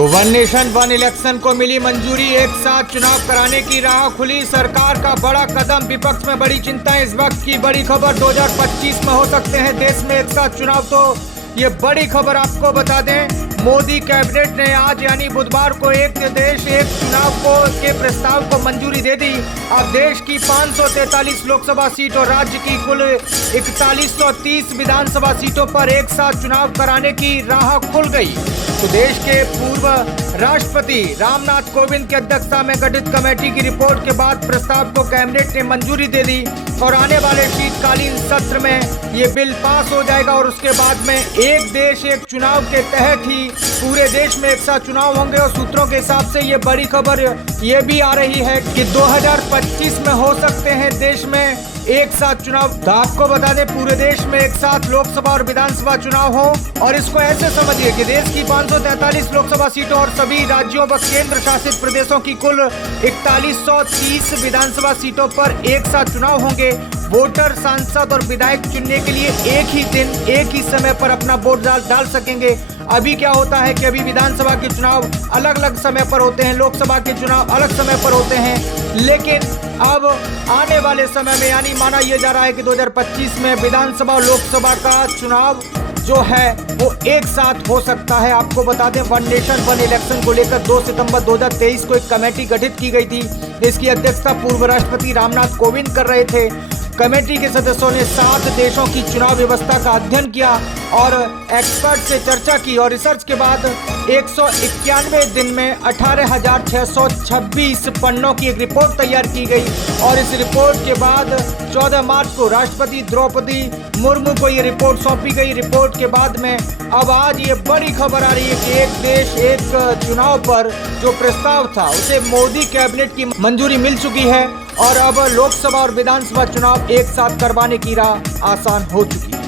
तो one nation one election को मिली मंजूरी, एक साथ चुनाव कराने की राह खुली। सरकार का बड़ा कदम, विपक्ष में बड़ी चिंता। इस वक्त की बड़ी खबर, 2025 में हो सकते हैं देश में एक साथ चुनाव। तो ये बड़ी खबर आपको बता दें, मोदी कैबिनेट ने आज यानी बुधवार को एक देश एक चुनाव के प्रस्ताव को मंजूरी दे दी। अब देश की 543 लोकसभा सीट और राज्य की कुल 4130 विधानसभा सीटों पर एक साथ चुनाव कराने की राह खुल गई। तो देश के पूर्व राष्ट्रपति रामनाथ कोविंद की अध्यक्षता में गठित कमेटी की रिपोर्ट के बाद प्रस्ताव को कैबिनेट ने मंजूरी दे दी और आने वाले शीतकालीन सत्र में ये बिल पास हो जाएगा। और उसके बाद में एक देश एक चुनाव के तहत ही पूरे देश में एक साथ चुनाव होंगे। और सूत्रों के हिसाब से ये बड़ी खबर ये भी आ रही है कि 2025 में हो सकते हैं देश में एक साथ चुनाव। तो आपको बता दें, पूरे देश में एक साथ लोकसभा और विधानसभा चुनाव हो। और इसको ऐसे समझिए कि देश की 543 लोकसभा सीटों और सभी राज्यों व केंद्र शासित प्रदेशों की कुल 4130 विधानसभा सीटों पर एक साथ चुनाव होंगे। वोटर, सांसद और विधायक चुनने के लिए एक ही दिन एक ही समय पर अपना वोट डाल सकेंगे। अभी क्या होता है कि अभी विधानसभा के चुनाव अलग अलग समय पर होते हैं, लोकसभा के चुनाव अलग समय पर होते हैं। लेकिन अब आने वाले समय में यानी माना यह जा रहा है कि 2025 में विधानसभा और लोकसभा का चुनाव जो है वो एक साथ हो सकता है। आपको बता दें, वन नेशन वन इलेक्शन को लेकर 2 सितंबर 2023 को एक कमेटी गठित की गई थी। इसकी अध्यक्षता पूर्व राष्ट्रपति रामनाथ कोविंद कर रहे थे। कमेटी के सदस्यों ने 7 देशों की चुनाव व्यवस्था का अध्ययन किया और एक्सपर्ट से चर्चा की और रिसर्च के बाद 191 दिन में 18,626 पन्नों की एक रिपोर्ट तैयार की गई। और इस रिपोर्ट के बाद 14 मार्च को राष्ट्रपति द्रौपदी मुर्मू को ये रिपोर्ट सौंपी गई। रिपोर्ट के बाद में अब आज ये बड़ी खबर आ रही है कि एक देश एक चुनाव पर जो प्रस्ताव था उसे मोदी कैबिनेट की मंजूरी मिल चुकी है और अब लोकसभा और विधानसभा चुनाव एक साथ करवाने की राह आसान हो चुकी है।